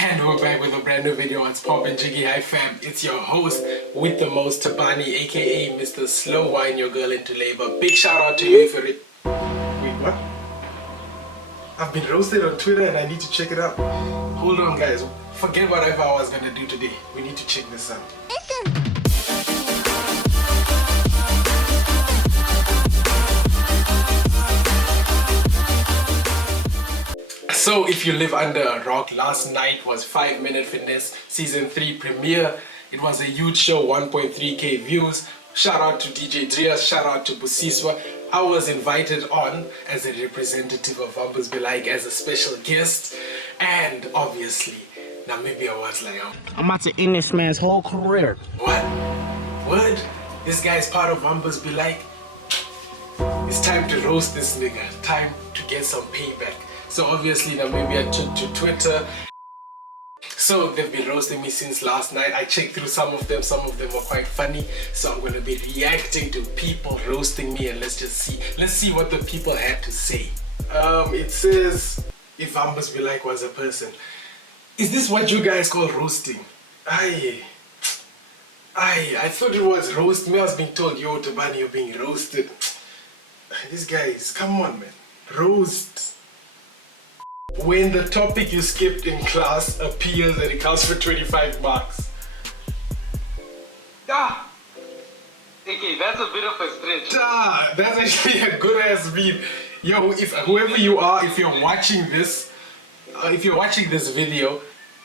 And we're back with a brand new video. It's Poppin' Jiggy. Hi fam, it's your host with the most, Thabani, aka Mr. Slow Wine Your Girl Into Labor. Big shout out to you if you're... Wait, what? I've been roasted on Twitter and I need to check it out. Hold on guys, forget whatever I was gonna do today. We need to check this out. So if you live under a rock, last night was 5 Minute Fitness Season 3 premiere. It was a huge show, 1.3k views. Shout out to DJ Drias, shout out to Busiswa. I was invited on as a representative of Vambus Belike as a special guest. And obviously, Namibia was like, I'm about to end this man's whole career. What? What? This guy's part of Vambus Belike? It's time to roast this nigga. Time to get some payback. So obviously Namibia took to Twitter. So they've been roasting me since last night. I checked through some of them were quite funny. So I'm gonna be reacting to people roasting me and let's see what the people had to say. It says, if Vambus Belike was a person. Is this what you guys call roasting? I thought it was roast me. I was being told, yo Thabani, you're being roasted. These guys, come on man, roast. When the topic you skipped in class appears and it counts for 25 marks. Ah! Okay, that's a bit of a stretch. Ah, that's actually a good ass beat. Yo, if whoever you are, if you're watching this video,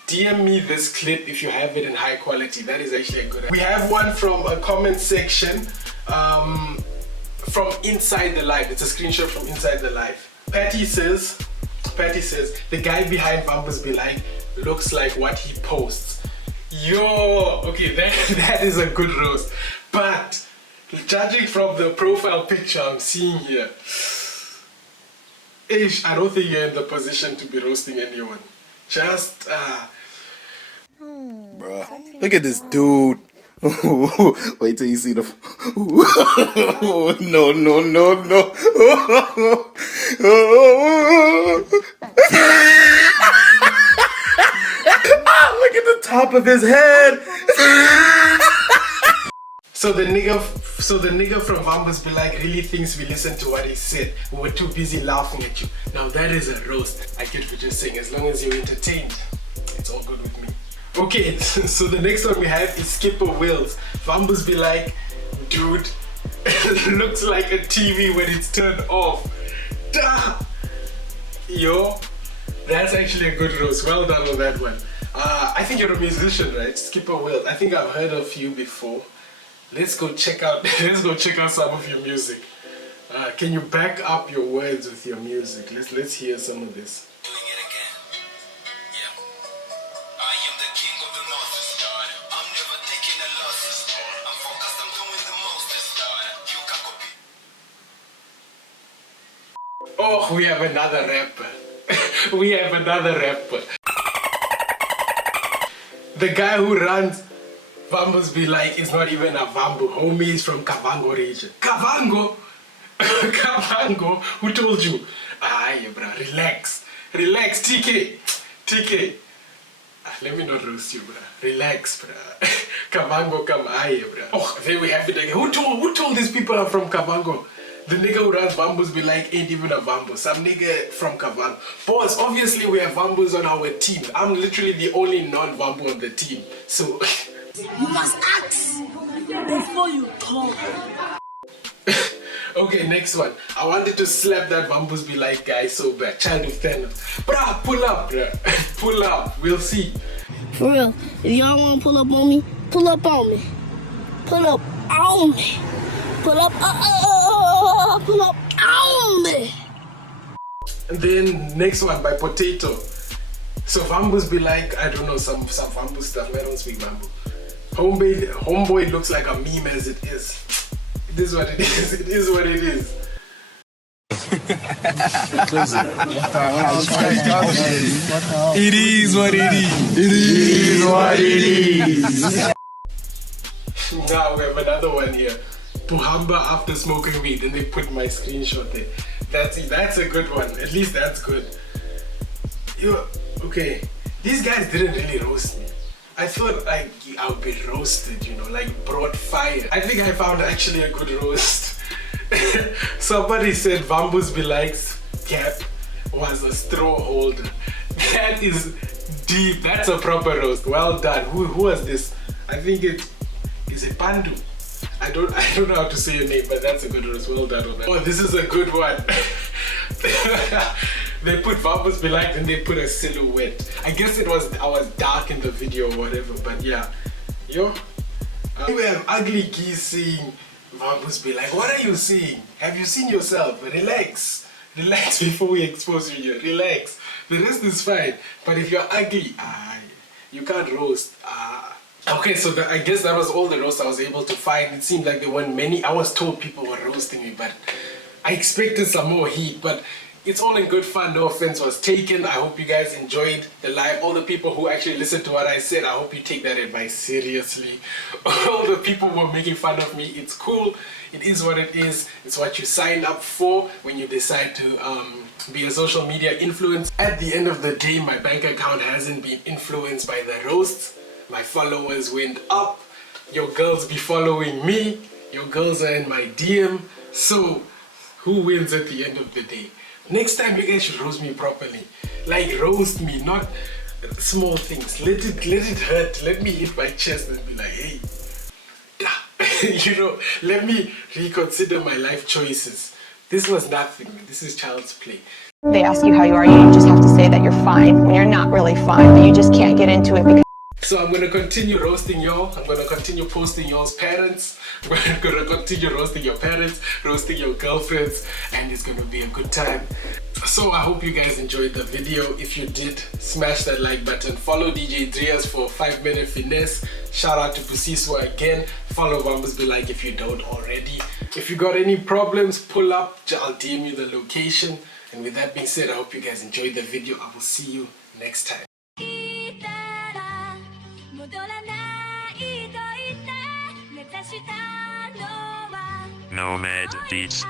DM me this clip if you have it in high quality. That is actually a good. We have one from a comment section from inside the live. It's a screenshot from inside the live. Patty says, the guy behind Vambus Belike looks like what he posts. Yo, okay, that is a good roast. But judging from the profile picture I'm seeing here, I don't think you're in the position to be roasting anyone. Just Bruh, look at this dude. Wait till you see the. No. Look at the top of his head. So the nigga from Vambus Belike really thinks we listened to what he said. We were too busy laughing at you. Now that is a roast. I get what you're saying. As long as you're entertained, it's all good with me. Okay, so the next one we have is Skipper Wills. Vambus Belike, dude, looks like a TV when it's turned off. Duh! Yo, that's actually a good roast. Well done on that one. I think you're a musician, right? Skipper Wills. I think I've heard of you before. Let's go check out some of your music. Can you back up your words with your music? Let's hear some of this. Oh, we have another rapper. The guy who runs Vambus Belike is not even a Vambu. Homie is from Kavango region. Kavango? Kavango? Who told you? Aye, bruh, relax. TK. Let me not roast you, bruh. Relax, bruh. Kavango come aye, bruh. Oh, there we have it again. Who told these people I'm from Kavango? The nigga who runs Vambus Belike ain't even a Vambu. Some nigga from Kavango. Boss, obviously we have Vambus on our team. I'm literally the only non-Vambu on the team. So... You must ask before you talk. Okay, next one. I wanted to slap that Vambus Belike guy so bad. Child of Thanos. Bruh, pull up, bruh. Pull up. We'll see. For real, if y'all want to pull up on me, pull up on me. Pull up on me. Pull up on me. And then next one by Potato. So Vambus Belike, I don't know, some Vambu stuff. I don't speak Vambu. Homeboy looks like a meme as it is. It is what it is. It is what it is. It is what it is. It is what it is. Now we have another one here. Puhamba after smoking weed, and they put my screenshot there. That's a good one. At least that's good. Okay, these guys didn't really roast me. I thought like I would be roasted, you know, like brought fire. I think I found actually a good roast. Somebody said Vambu's Belikes cap was a straw holder. That is deep. That's a proper roast. Well done. Who was this? I think it is a Pandu. I don't know how to say your name, but that's a good roast. Well done on that. Oh, this is a good one. They put Vambu's Belike and they put a silhouette. I guess I was dark in the video or whatever, but yeah. Yo. We have ugly geese seeing Vambu's Belike. What are you seeing? Have you seen yourself? Relax. Relax before we expose you here. Relax. The rest is fine. But if you're ugly, you can't roast. Okay, so I guess that was all the roasts I was able to find. It seemed like there weren't many. I was told people were roasting me, but I expected some more heat. But it's all in good fun. No offense was taken. I hope you guys enjoyed the live. All the people who actually listened to what I said, I hope you take that advice seriously. All the people who were making fun of me, it's cool. It is what it is. It's what you signed up for when you decide to be a social media influencer. At the end of the day, my bank account hasn't been influenced by the roasts. My followers went up. Your girls be following me. Your girls are in my DM. So who wins at the end of the day? Next time you guys should roast me properly. Like roast me, not small things. Let it hurt. Let me hit my chest and be like, hey, you know, let me reconsider my life choices. This was nothing. This is child's play. They ask you how you are, you just have to say that you're fine when you're not really fine, but you just can't get into it because... So I'm going to continue roasting y'all. I'm going to continue posting y'all's parents. We're going to continue roasting your parents, roasting your girlfriends, and it's going to be a good time. So I hope you guys enjoyed the video. If you did, smash that like button. Follow DJ Drias for 5-minute finesse. Shout out to Pusiswa again. Follow Vambu's Belike if you don't already. If you got any problems, pull up. I'll DM you the location. And with that being said, I hope you guys enjoyed the video. I will see you next time. Nomad Beats.